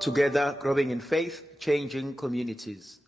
Together, growing in faith, changing communities.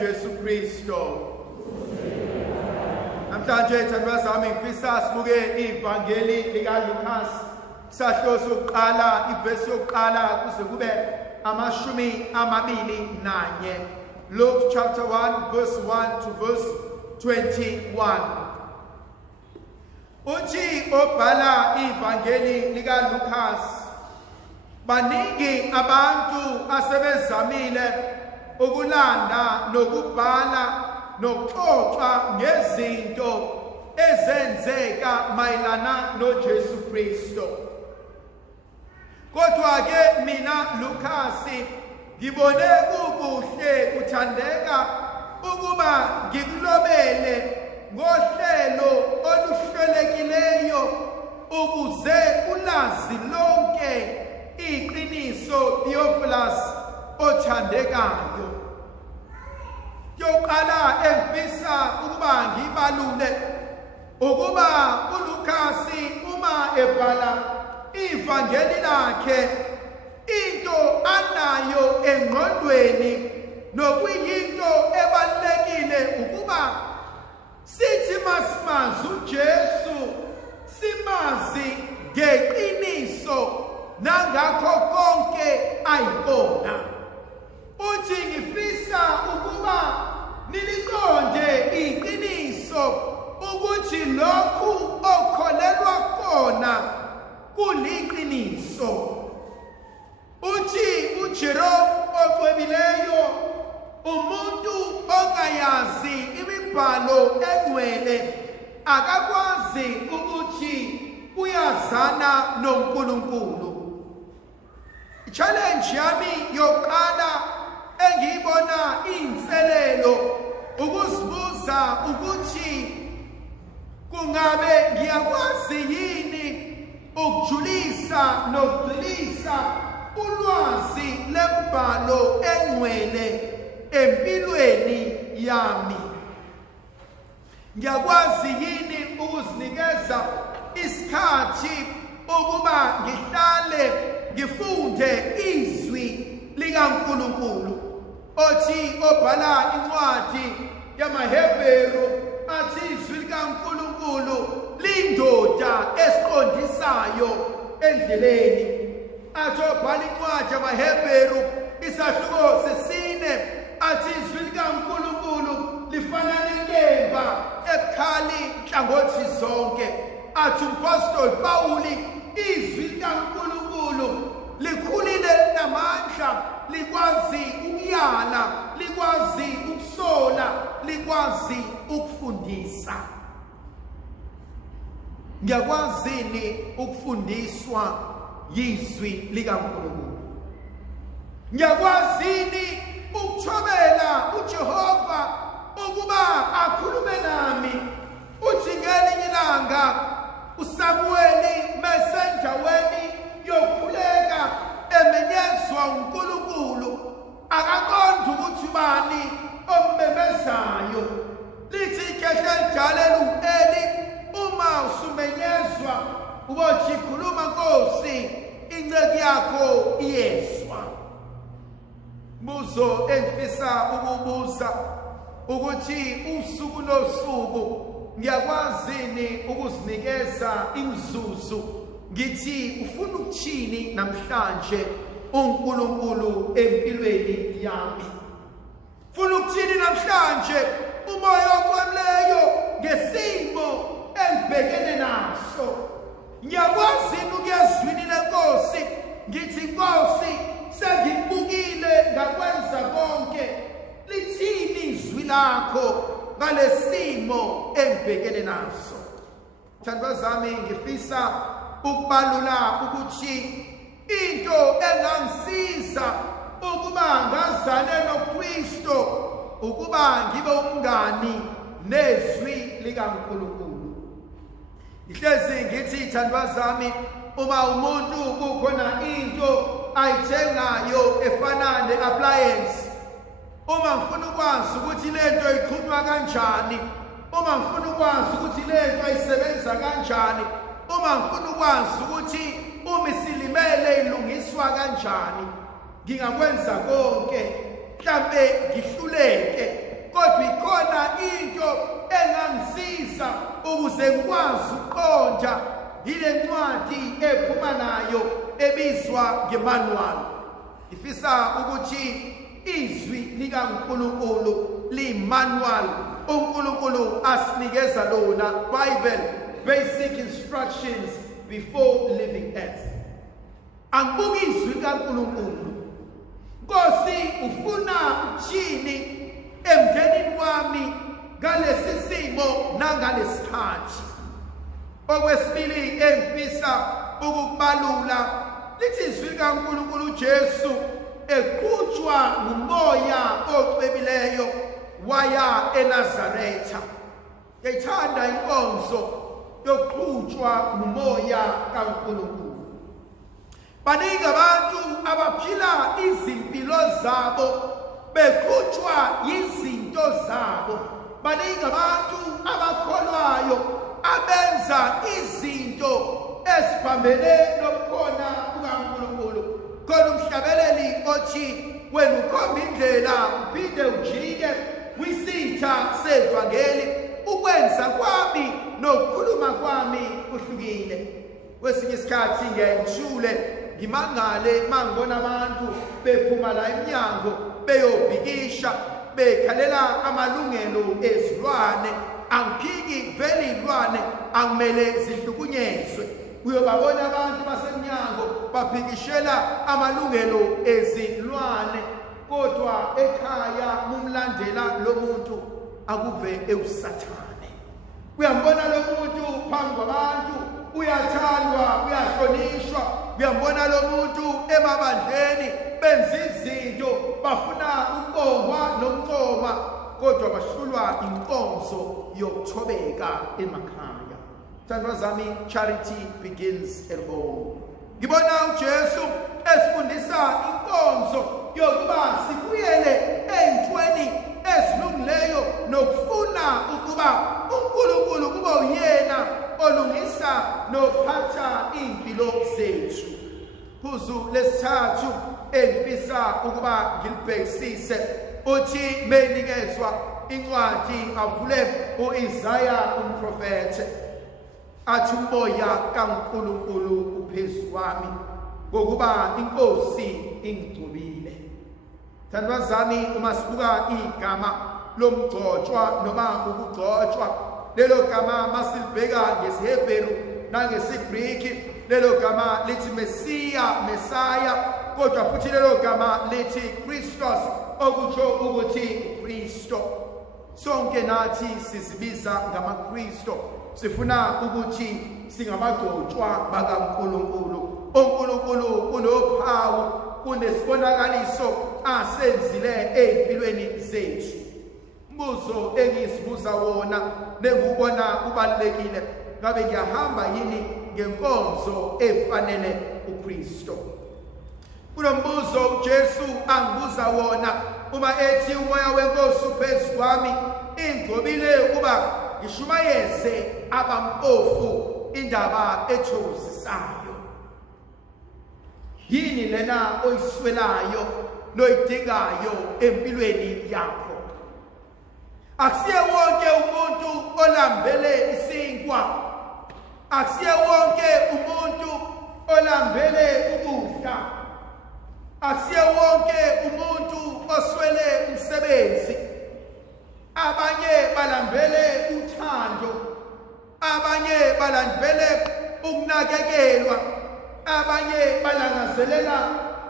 Jesu Kristo. Namhlanje thandwa zami ngifisa sibuke ivangeli lika Lucas sahloso sokuqala ivesi yokuqala kuze kube amashumi amabili nanye. Luke chapter 1 verse 1 to verse 21. Uthi obhala ivangeli lika Lucas baningi abantu asebezamile ukulanda nokubhala nokuxoxa ngezinto ezenzeka mayelana noJesu Kristo. Kodwa ke mina Lucas ngibone kukuhle kuthandeka ukuba ngikulobele ngohlelo oluhlelekileyo ukuze ulazi lonke iqiniso Theophilus othandekayo. Yoqala emfisa ukuba ngibalule ukuba uLucas uma ebhala ivangeli lakhe into anayo engqondweni nokuyinto ebalekile ukuba sithi masimazi uJesu simazi ngeqiniso nangakho konke ayikona. Uthi ngifisa ukuba niliqonde iqiniso ukuthi lokhu okholelwa kona kuliqiniso. Uthi uJerome oqwebileyo umuntu ongayazi imibhalo engcwele akakwazi ukuthi uyazana noNkulunkulu. Challenge yami yoqala engiyibona inselelo ukuzibuza ukuthi kungabe ngiyakwazi yini ukujulisa nokugxilisa ulwazi lembhalo engcwele empilweni yami. Ngiyakwazi yini ukuzinikeza isikhathi ukuba ngihlale ngifunde izwi likaNkulunkulu. Othi obhala incwadi yamaHebheru athi izwi likaNkulunkulu lindoda esiqondisayo endleleni. Athi obhala incwadi yamaHebheru isahluko sesine athi izwi likaNkulunkulu lifana nenkemba ebukhali nhlangothi zonke. Athi umpostoli Pawuli izwi likaNkulunkulu likhulile namandla, likwazi ukuyala, likwazi ukusola, likwazi ukufundisa. Ngiyakwazini ukufundiswa yizwi likaNkulunkulu? Ngiyakwazini ukuthobela uJehova ukuba akhulume nami? Uthi ngelinye ilanga uSamueli mesendaweni yokukhuleka emenyezwa uNkulunkulu, akaqonda ukuthi ubani ommemezayo. Lithi ikhehla elidala u-Eli, uma usumenyezwa ubothi khuluma Nkosi, inceki yakho iyezwa. Buzo engifisa ukubuza ukuthi usuku nosuku ngiyakwazini ukuzinikeza imizuzu ngithi ufuna ukuthini namhlanje uNkulunkulu empilweni yami? Ufuna ukuthini namhlanje umoya oqweleyo ngesimo engibhekene naso? Ngiyakwazini ukuyezwini leNkosi ngithi Nkosi, sengibukile ngakwenza konke, lithini izwi lakho ngalesimo engibhekene naso? Thandwa zami, ngifisa ukubalula ukuthi into engangisiza ukuba ngazane noKristu ukuba ngibe umngani nezwi likaNkulunkulu. Ihlezi ngithi thandwa zami, uma umuntu kukhona into ayithengayo efana ne-appliance, uma ngifuna ukwazi ukuthi lento iqhunywa kanjani, uma ngifuna ukwazi ukuthi lento ayisebenza kanjani, uma ngifuna ukwazi ukuthi uma isilimele ilungiswa kanjani, ngingakwenza konke, mhlambe ngihluleke, kodwa ikhona into engangisiza ukuze ngikwazi ukuqonda. Yile ncwadi ephuma nayo ebizwa ngeManual. Ifisa ukuthi izwi likaNkulunkulu limanual uNkulunkulu asinikeza lona, Bible, basic instructions before leaving earth. Angibuki izwi likaNkulunkulu, Nkosi ufuna ukuthini emndenini wami ngalesi simo nangalesikhathi? Okwesibili engifisa ukukubalula, lithi izwi likaNkulunkulu uJesu eqhutshwa ngumoya ocwebileyo waya eNazaretha. Ngiyithanda inkonzo yokuqhutshwa ngumoya kaNkulunkulu. Baningi abantu abaphila izimpilo zabo beqhutshwa yizinto zabo. Baningi abantu abakholwayo abenza izinto esiphambene nobukhona bukaNkulunkulu. Khona umhlabeleli othi wena ukhomba indlela uphinde ujike kwisitha sevangeli, ukwenza kwami nokukhuluma kwami kuhlukile. Kwesinye isikhathi ngiyayithule ngimangale mangibona abantu bephuma la eminyango beyobhikisha bekhalela amalungelo ezilwane. Angiphiki vele izilwane angimele zihlukunyezwe. Uyobabona abantu basemnyango baphikishela amalungelo ezilwane, kodwa ekhaya mumlandela lo muntu akuve ewusathane. Uyambona lo muntu phambi kwabantu uyathandwa, uyahlonishwa. Uyambona lo muntu emabandleni benza izinto bafuna ukongwa nokuncoma, kodwa bahlulwa inkonzo yokuthobeka emakhaya. Thandwa zami, charity begins at home. Ngibona uJesu esifundisa inkonzo yokuba sibuyele ezintweni ezilungileyo nokufuna ukuba uNkulunkulu kube uyena olungisa nophatha impilo zethu. Phuzu lesithathu engifisa ukuba ngilibhekisise uthi menikezwa incwadi avule uIsaya umprofete, athi umoya kaNkulunkulu uphezu kwami ngokuba iNkosi ingigcobile. Thandwa zami, uma sibuka igama lomgcotshwa noma ukugcotshwa, lelo gama masilibheka ngesiHebheru nangesiGriki, lelo gama lithi Messiah, kodwa futhi lelo gama lithi Christos, okutsho ukuthi Kristo. sonke nathi sizibiza ngamaKristo sifuna ukuthi singabagcotshwa bakaNkulunkulu. uNkulunkulu kunophawu kunesibonakaliso asenzile empilweni zethu. Mbuzo engisibuza wona nengubona kubalekile, ngabe ngiyahamba yini ngenkonzo efanele uKristo? Kulombuzo uJesu angibuza wona uma ethi umoya wenkosi uphezu kwami, ingcobile ukuba ngishumayeze abampofu indaba ethokozisayo. Yini lena oyiswelayo noyidingayo empilweni yakho? Akusiye wonke umuntu olambele isinkwa, akusiye wonke umuntu olambele ukudla, akusiye wonke umuntu oswele umsebenzi. Abanye balambele uthando, abanye balambele ukunakekelwa, abanye balangazelela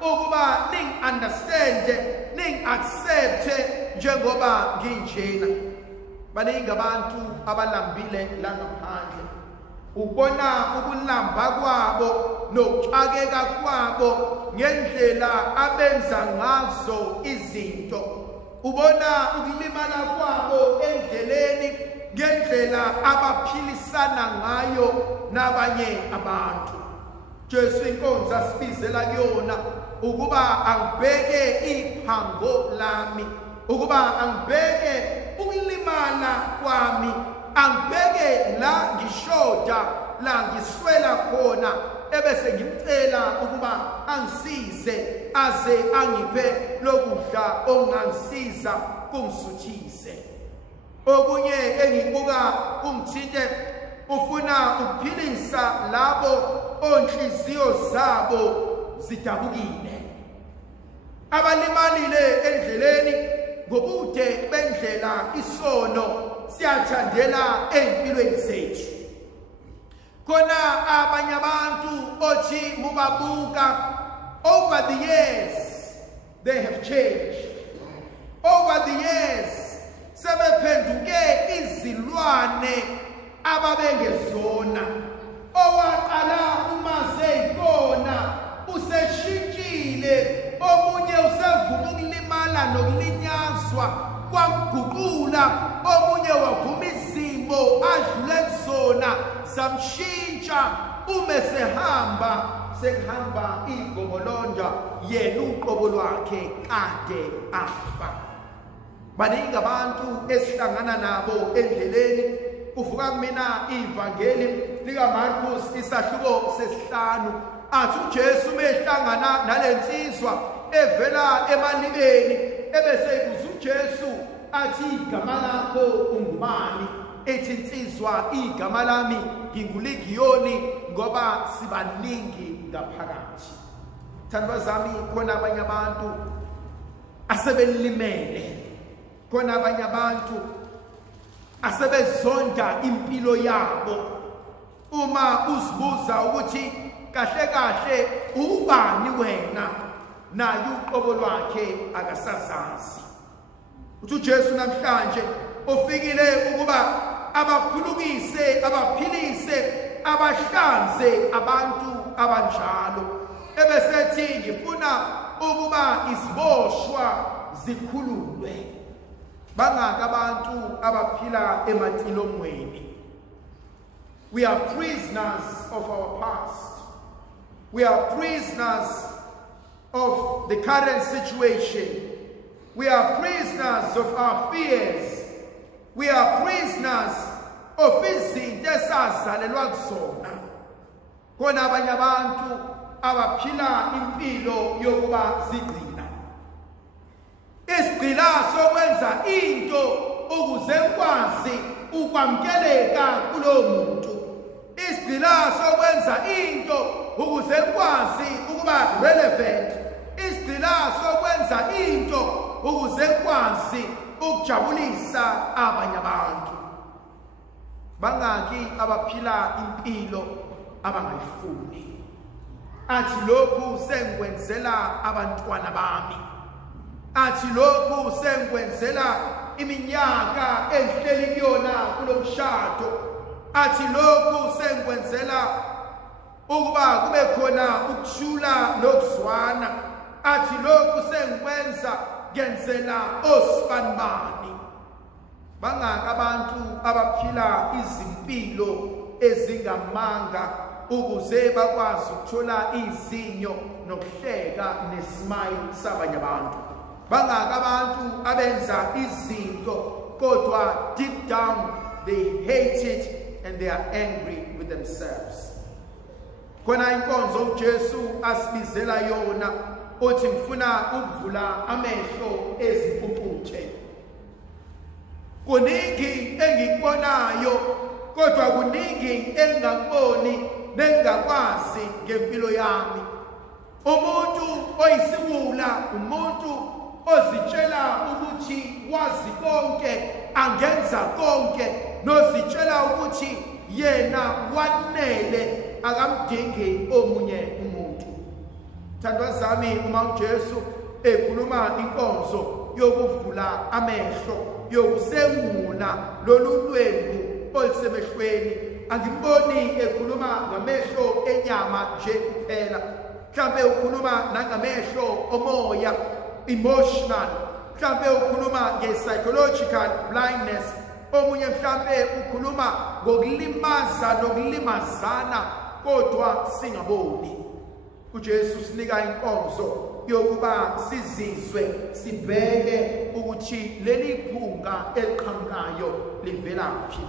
ukuba ning-understand, ning-accept njengoba nginjena. Baningi abantu abalambile la ngaphandle. Ubona ukulamba kwabo nokuxakeka kwabo ngendlela abenza ngazo izinto. Ubona ukulimala kwabo endleleni ngendlela abaphilisana ngayo nabanye abantu. Jesu inkonzo asibizela kuyona ukuba angibheke iphango lami, ukuba angibheke ukulimala kwami, angibheke la ngishoda, la ngiswela khona, ebese ngimcela ukuba angisize aze angiphe lokudla ongangisiza kungisuthise. Okunye engikubuka kungithinte, ufuna ukuphilisa labo onhliziyo zabo zidabukile, abalimalile endleleni ngobude bendlela isono siyathandela empilweni zethu. Khona abanye abantu othi mubabuka, over the years they have changed. Over the years sebephenduke izilwane ababengezona. Owaqala umazeyikona useshintshile, omunye usevuma ukulimala nokulinyazwa kwamguqula, omunye wavuma izimo adlule kuzona zamshintsha. Ume sehamba sekuhamba igomolonda, yena uqobo lwakhe kade afa. Baningi abantu esihlangana nabo endleleni. Kuvuka kumina ivangeli likaMarkus isahluko sesihlanu, athi uJesu mehlangana nalensizwa evela emalibeni, ebese ibuza uJesu athi igama lakho ungubani? Ethi insizwa, igama lami nginguLigiyoni ngoba sibaningi ngaphakathi. Thandwa zami, khona abanye abantu asebelimele, khona abanye abantu asebezonda impilo yabo. Uma uzibuza ukuthi kahle kahle ubani wena, naye uqobo lwakhe akasazazi. Uthi uJesu namhlanje ufikile ukuba abakhulukise, abaphilise, abahlanze abantu abanjalo. Ebesethi ngifuna ukuba iziboshwa zikhululwe. Bangaka abantu abaphila ematilongweni. We are prisoners of our past. We are prisoners of the current situation. We are prisoners of our fears. We are prisoners of izinto esazalelwa kuzona. Khona abanye abantu abaphila impilo yokuba zigcina. Isigcila sokwenza into ukuze ukwazi ukwamkeleka kulo muntu. Isigcila sokwenza into ukuze ukwazi ukuba relevant. Isigcila sokwenza into ukuze ukwazi ukujabulisa abanye abantu. Bangaki abaphila impilo abangayifuni. Athi lokhu sengikwenzela abantwana bami. Athi lokhu sengikwenzela iminyaka engihleli kuyona kulomshado athi lokhu sengikwenzela ukuba kube khona ukushula lokuzwana athi lokhu sengikwenza ngenzela osibanibani. Bangaka abantu abaphila izimpilo ezingamanga ukuze bakwazi ukuthola izinyo nokuhleka nesimile sabanye abantu. Bangaka abantu abenza izinto kodwa deep down they hate it and they are angry with themselves. Khona inkonzo uJesu asibizela yona uthi ngifuna ukuvula amehlo ezimpumputhe. Kuningi engikubonayo kodwa kuningi engingakuboni nengakwazi ngempilo yami. Umuntu oyisiwula umuntu ozitshela ukuthi wazi konke angenza konke nozitshela ukuthi yena wanele akamdingi omunye umuntu. Thandwa zami, uma uJesu ekhuluma inkonzo yokuvula amehlo yokusengula lolu lwembu olusemehlweni, angimboni ekhuluma ngamehlo enyama nje kuphela. Mhlambe ukhuluma nangamehlo omoya, emotional. Mhlambe ukhuluma nge-psychological blindness. Omunye mhlambe ukhuluma ngokulimaza nokulimazana kodwa singaboni. uJesu sinika inkonzo yokuba sizizwe sibheke ukuthi leli phunga eliqhamukayo livelaphi.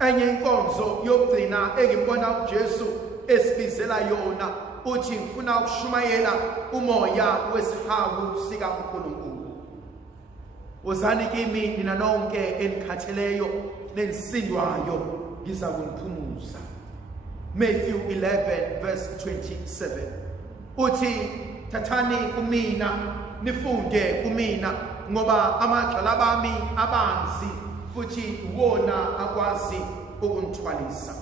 Enye inkonzo yokugcina engibona uJesu esibizela yona uthi ngifuna ukushumayela umoya wesihawu sikaNkulunkulu. Wozani kimi nina nonke enikhatheleyo nenisindwayo ngiza kuniphumuza. Matthew 11 verse 27 uthi thathani kumina nifunde kumina ngoba amagxala bami abanzi futhi wona akwazi ukunithwalisa.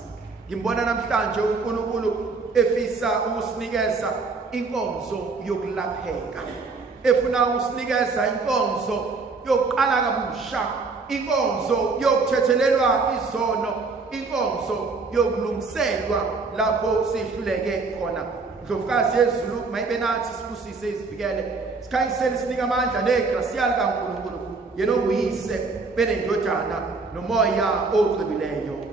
Ngimbona namhlanje uNkulunkulu efisa ukusinikeza inkonzo yokulapheka, efuna ukusinikeza inkonzo yokuqala kabusha, inkonzo yokuthethelelwa izono, inkonzo yokulungiselwa lapho sihluleke khona. Ndlovukazi yezulu mayibe nathi sibusise izivikele, sikhanyisele sinika amandla negrasiyali kaNkulunkulu yena obuyise benendodana nomoya ogqibileyo.